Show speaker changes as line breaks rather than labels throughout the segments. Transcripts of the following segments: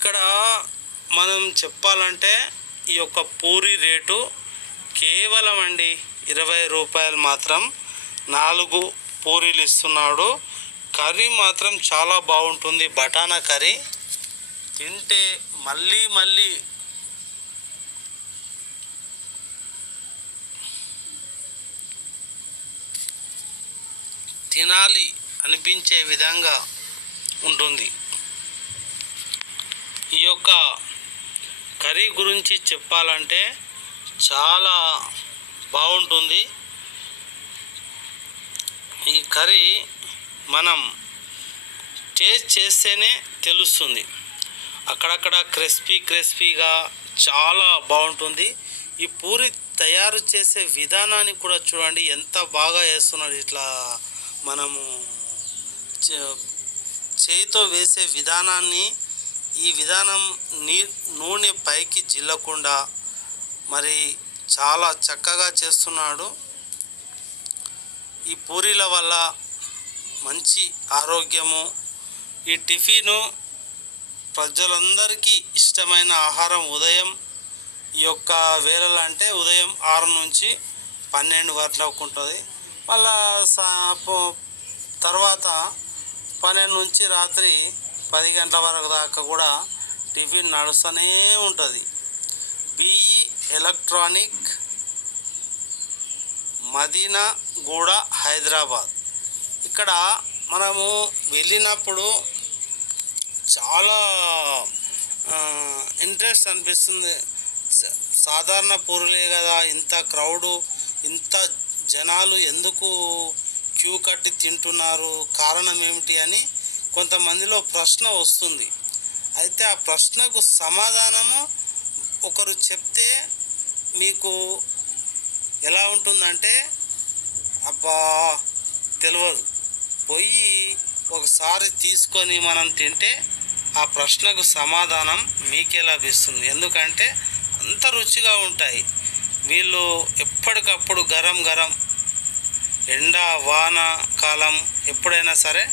ఇక్కడ మనం చెప్పాలంటే ఈ యొక్క పూరి రేటు కేవలం అండి ఇరవై రూపాయలు మాత్రం. నాలుగు పూరీలు ఇస్తున్నాడు. కర్రీ మాత్రం చాలా బాగుంటుంది. బఠానా కర్రీ. తింటే మళ్ళీ మళ్ళీ తినాలి అనిపించే విధంగా ఉంటుంది. ఈ యొక్క కర్రీ గురించి చెప్పాలంటే చాలా బాగుంటుంది. ఈ కర్రీ మనం టేస్ట్ చేస్తేనే తెలుస్తుంది. అక్కడక్కడ క్రిస్పీ క్రిస్పీగా చాలా బాగుంటుంది. ఈ పూరి తయారు చేసే విధానాన్ని కూడా చూడండి ఎంత బాగా వేస్తున్నారు ఇట్లా మనము చేయితో వేసే విధానాన్ని ఈ విధానం నీ నూనె పైకి జిల్లకుండా మరి చాలా చక్కగా చేస్తున్నాడు. ఈ పూరీల వల్ల మంచి ఆరోగ్యము ఈ టిఫిను ప్రజలందరికీ ఇష్టమైన ఆహారం ఉదయం ఈ యొక్క వేళలు అంటే ఉదయం ఆరు నుంచి పన్నెండు వరకు ఉంటుంది. మళ్ళా తర్వాత పన్నెండు నుంచి రాత్రి పది గంటల వరకు దాకా కూడా టిఫిన్ నడుస్తూనే ఉంటుంది. బిఈ ఎలక్ట్రానిక్ మదీనా గూడ హైదరాబాద్. ఇక్కడ మనము వెళ్ళినప్పుడు చాలా ఇంట్రెస్ట్ అనిపిస్తుంది. సాధారణ పూరులే కదా ఇంత క్రౌడు ఇంత జనాలు ఎందుకు క్యూ కట్టి తింటున్నారు? కారణం ఏమిటి అని కొంతమందిలో ప్రశ్న వస్తుంది. అయితే ఆ ప్రశ్నకు సమాధానము ఒకరు చెప్తే మీకు ఎలా ఉంటుందంటే అబ్బా తెలియదు పోయి ఒకసారి తీసుకొని మనం తింటే ఆ ప్రశ్నకు సమాధానం మీకే లభిస్తుంది. ఎందుకంటే అంత రుచిగా ఉంటాయి. వీళ్ళు ఎప్పటికప్పుడు గరం గరం ఎండ వాన కాలం ఎప్పుడైనా సరే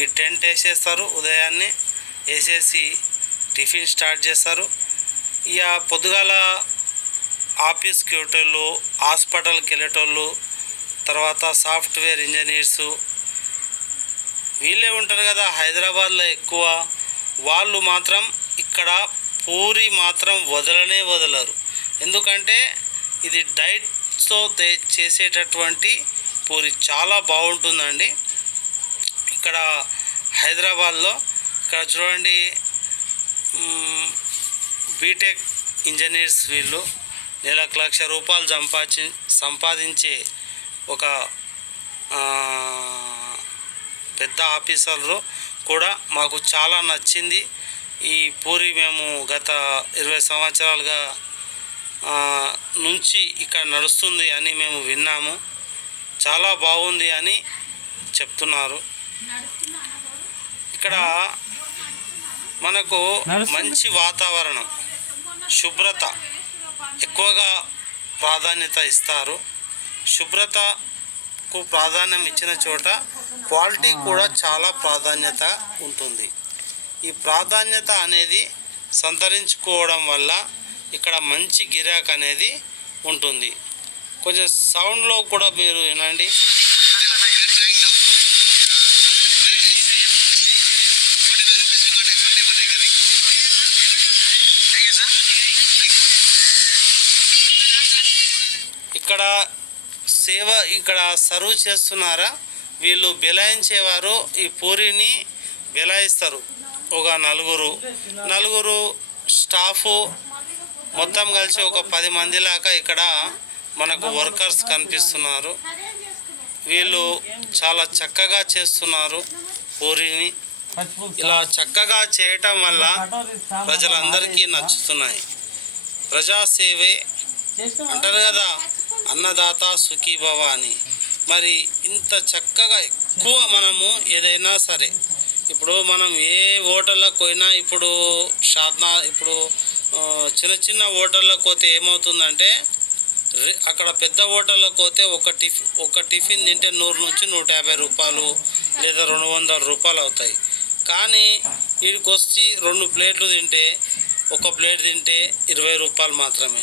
ఈ టెంట్ వేసేస్తారు ఉదయాన్నే వేసేసి టిఫిన్ స్టార్ట్ చేస్తారు. ఇక పొద్దుగాల ఆఫీస్కి వెళ్ళేటోళ్ళు హాస్పిటల్కి వెళ్ళేటోళ్ళు తర్వాత సాఫ్ట్వేర్ ఇంజనీర్సు వీళ్ళే ఉంటారు కదా హైదరాబాద్లో ఎక్కువ. వాళ్ళు మాత్రం ఇక్కడ పూరి మాత్రం వదలనే వదలరు. ఎందుకంటే ఇది డైట్తో చేసేటటువంటి పూరి చాలా బాగుంటుందండి. ఇక్కడ హైదరాబాద్లో. ఇక్కడ చూడండి బీటెక్ ఇంజనీర్స్ వీళ్ళు నెలకు లక్ష రూపాయలు సంపాది సంపాదించే ఒక పెద్ద ఆఫీసర్లు కూడా మాకు చాలా నచ్చింది. ఈ పూరి మేము గత ఇరవై సంవత్సరాలుగా నుంచి ఇక్కడ నడుస్తుంది అని మేము విన్నాము. చాలా బాగుంది అని చెప్తున్నారు. ఇక్కడ మనకు మంచి వాతావరణం శుభ్రత ఎక్కువగా ప్రాధాన్యత ఇస్తారు. శుభ్రతకు ప్రాధాన్యం ఇచ్చిన చోట క్వాలిటీ కూడా చాలా ప్రాధాన్యత ఉంటుంది. ఈ ప్రాధాన్యత అనేది సంతరించుకోవడం వల్ల ఇక్కడ మంచి గిరాక్ అనేది ఉంటుంది. కొంచెం సౌండ్లో కూడా మీరు వినండి. ఇక్కడ సేవ ఇక్కడ సర్వ్ చేస్తున్నారా? వీళ్ళు బెలాయించేవారు ఈ పూరిని బెలాయిస్తారు. ఒక నలుగురు. నలుగురు స్టాఫ్ మొత్తం కలిసి ఒక పది మంది లాగా ఇక్కడ మనకు వర్కర్స్ కనిపిస్తున్నారు. వీళ్ళు చాలా చక్కగా చేస్తున్నారు పూరిని. ఇలా చక్కగా చేయటం వల్ల ప్రజలందరికీ నచ్చుతున్నాయి. ప్రజాసేవే అంటారు కదా అన్నదాత సుఖీభవ అని మరి ఇంత చక్కగా ఎక్కువ మనము ఏదైనా సరే ఇప్పుడు మనం ఏ హోటళ్ళకు పోయినా ఇప్పుడు షాద్నా ఇప్పుడు చిన్న చిన్న హోటళ్ళకు పోతే ఏమవుతుందంటే రి- అక్కడ పెద్ద హోటళ్ళకు పోతే ఒక టిఫిన్ ఒక టిఫిన్ తింటే నూరు నుంచి నూట యాభై రూపాయలు లేదా రెండు వందల రూపాయలు అవుతాయి. కానీ వీడికి వచ్చి రెండు ప్లేట్లు తింటే ఒక ప్లేట్ తింటే ఇరవై రూపాయలు మాత్రమే.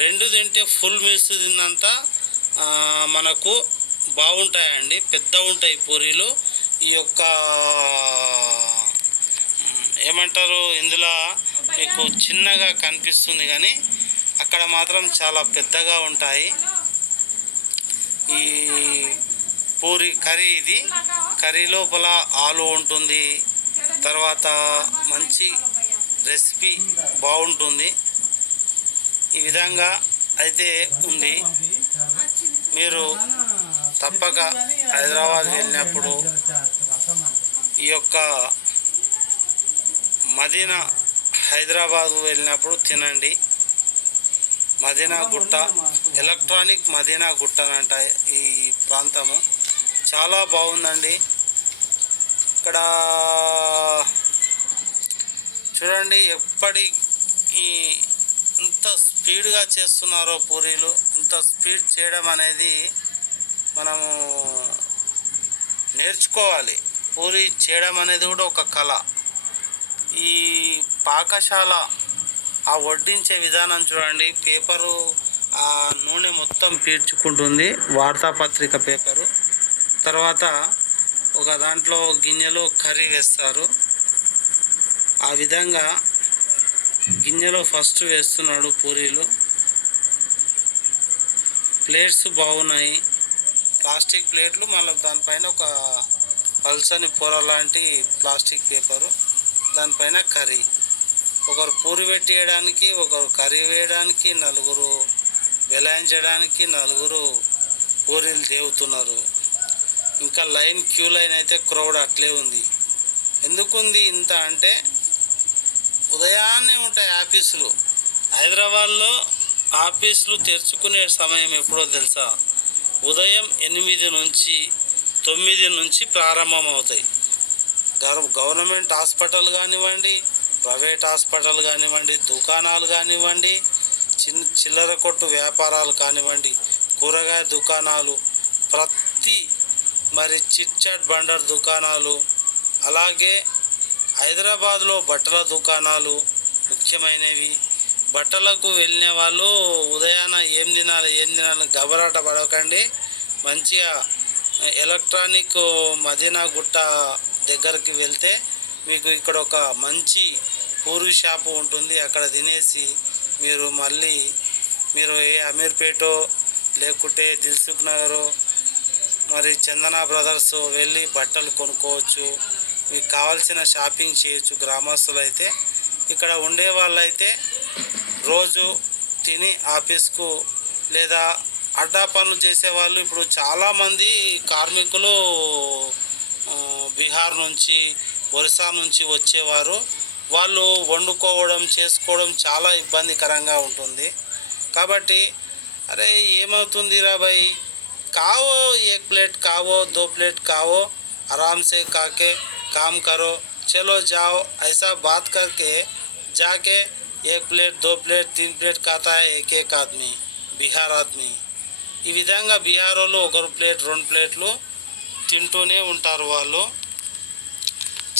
రెండు తింటే ఫుల్ మీల్స్ తిన్నంత మనకు బాగుంటాయండి. పెద్ద ఉంటాయి పూరీలు. ఈ యొక్క ఏమంటారు ఇందులో మీకు చిన్నగా కనిపిస్తుంది కానీ అక్కడ మాత్రం చాలా పెద్దగా ఉంటాయి. ఈ పూరి కర్రీ ఇది. కర్రీ లోపల ఆలు ఉంటుంది. తర్వాత మంచి రెసిపీ బాగుంటుంది. ఈ విధంగా అయితే ఉంది. మీరు తప్పక హైదరాబాద్ వెళ్ళినప్పుడు ఈ యొక్క మదీనా హైదరాబాద్ వెళ్ళినప్పుడు తినండి. మదీనా గుట్ట ఎలక్ట్రానిక్ మదీనా గుట్ట అంట ఈ ప్రాంతము. చాలా బాగుందండి. ఇక్కడ చూడండి ఎప్పటి ఈ ఎంత స్పీడ్గా చేస్తున్నారో పూరీలు ఇంత స్పీడ్ చేయడం అనేది మనము నేర్చుకోవాలి. పూరి చేయడం అనేది కూడా ఒక కళ. ఈ పాకశాల ఆ వడ్డించే విధానం చూడండి. పేపరు ఆ నూనె మొత్తం పీల్చుకుంటుంది వార్తాపత్రిక పేపరు. తర్వాత ఒక దాంట్లో గిన్నెలో కర్రీ వేస్తారు. ఆ విధంగా గిన్నెలో ఫస్ట్ వేస్తున్నాడు పూరీలు. ప్లేట్స్ బాగున్నాయి. ప్లాస్టిక్ ప్లేట్లు మళ్ళీ దానిపైన ఒక పల్సని పొర లాంటి ప్లాస్టిక్ పేపరు దానిపైన కర్రీ. ఒకరు పూరి పెట్టేయడానికి ఒకరు కర్రీ వేయడానికి నలుగురు బెలాయించడానికి నలుగురు పూరీలు తేవుతున్నారు. ఇంకా లైన్ క్యూ లైన్ అయితే క్రౌడ్ అట్లే ఉంది. ఎందుకుంది ఇంత అంటే ఉదయాన్నే ఉంటాయి ఆఫీసులు. హైదరాబాద్లో ఆఫీసులు తెరుచుకునే సమయం ఎప్పుడో తెలుసా? ఉదయం ఎనిమిది నుంచి తొమ్మిది నుంచి ప్రారంభమవుతాయి. గవర్నమెంట్ హాస్పిటల్ కానివ్వండి ప్రైవేట్ హాస్పిటల్ కానివ్వండి దుకాణాలు కానివ్వండి చిన్న చిల్లర కొట్టు వ్యాపారాలు కానివ్వండి కూరగాయ దుకాణాలు ప్రతి మరి చిట్ చాట్ బండర్ దుకాణాలు అలాగే హైదరాబాద్లో బట్టల దుకాణాలు ముఖ్యమైనవి. బట్టలకు వెళ్ళిన వాళ్ళు ఉదయాన ఏం తినాలి ఏం తినాలి గబరాట పడకండి. మంచిగా ఎలక్ట్రానిక్ మదీనా గుట్ట దగ్గరికి వెళ్తే మీకు ఇక్కడ ఒక మంచి పూరి షాపు ఉంటుంది. అక్కడ తినేసి మీరు మళ్ళీ మీరు ఏ అమీర్పేటో లేకుంటే దిల్సుఖ్ నగరు మరి చందన బ్రదర్స్ వెళ్ళి బట్టలు కొనుక్కోవచ్చు. మీకు కావాల్సిన షాపింగ్ చేయొచ్చు గ్రామస్తులు అయితే ఇక్కడ ఉండే వాళ్ళైతే రోజు తిని ఆఫీస్కు లేదా అడ్డా పనులు చేసేవాళ్ళు ఇప్పుడు చాలామంది కార్మికులు బీహార్ నుంచి ఒరిస్సా నుంచి వచ్చేవారు. వాళ్ళు వండుకోవడం చేసుకోవడం చాలా ఇబ్బందికరంగా ఉంటుంది. కాబట్టి అరే ఏమవుతుంది రాబాయి కావో ఏక్ ప్లేట్ కావో దో ప్లేట్ కావో ఆరామ్సే కాకే काम करो चलो जाओ ऐसा बात करके जाके एक प्लेट दो प्लेट तीन प्लेट खाता है एक एक आदमी బీహార్ ఆద్మీ ఈ విధంగా బీహార్ వాళ్ళు ఒకరు ప్లేట్ రెండు ప్లేట్లు తింటూనే ఉంటారు వాళ్ళు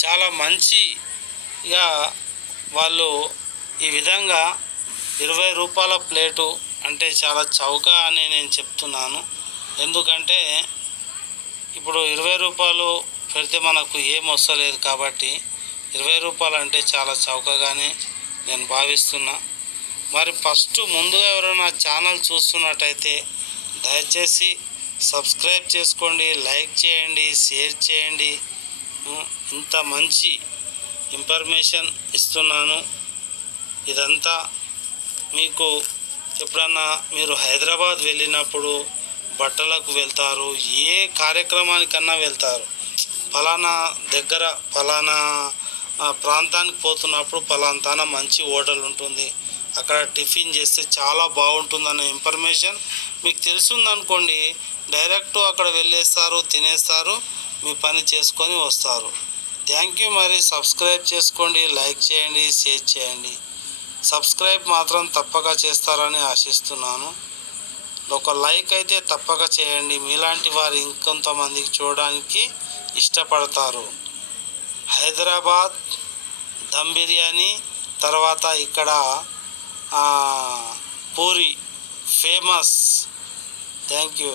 చాలా మంచిగా వాళ్ళు ఈ విధంగా ఇరవై రూపాయల ప్లేటు అంటే చాలా చౌక అని నేను చెప్తున్నాను ఎందుకంటే ఇప్పుడు ఇరవై రూపాయలు పెడితే మనకు ఏం వస్తలేదు కాబట్టి ఇరవై రూపాయలు అంటే చాలా చౌకగానే నేను భావిస్తున్నా. మరి ఫస్ట్ ముందుగా ఎవరైనా ఛానల్ చూస్తున్నట్టయితే దయచేసి సబ్స్క్రైబ్ చేసుకోండి లైక్ చేయండి షేర్ చేయండి. ఇంత మంచి ఇన్ఫర్మేషన్ ఇస్తున్నాను. ఇదంతా మీకు ఎప్పుడన్నా మీరు హైదరాబాద్ వెళ్ళినప్పుడు బట్టలకు వెళ్తారు ఏ కార్యక్రమానికన్నా వెళ్తారు. ఫలానా దగ్గర ఫలానా ప్రాంతానికి పోతున్నప్పుడు ఫలాంతాన మంచి హోటల్ ఉంటుంది. అక్కడ టిఫిన్ చేస్తే చాలా బాగుంటుందనే ఇన్ఫర్మేషన్ మీకు తెలుసుందనుకోండి డైరెక్ట్ అక్కడ వెళ్ళేస్తారు తినేస్తారు మీ పని చేసుకొని వస్తారు. థ్యాంక్ యూ మరి. సబ్స్క్రైబ్ చేసుకోండి లైక్ చేయండి షేర్ చేయండి. సబ్స్క్రైబ్ మాత్రం తప్పక చేస్తారని ఆశిస్తున్నాను. ఒక లైక్ అయితే తప్పక చేయండి. మీలాంటి వారు ఇంకొంతమందికి చూడడానికి ఇష్టపడతారు. హైదరాబాద్ దమ్ బిర్యానీ తర్వాత ఇక్కడ పూరి ఫేమస్. Thank you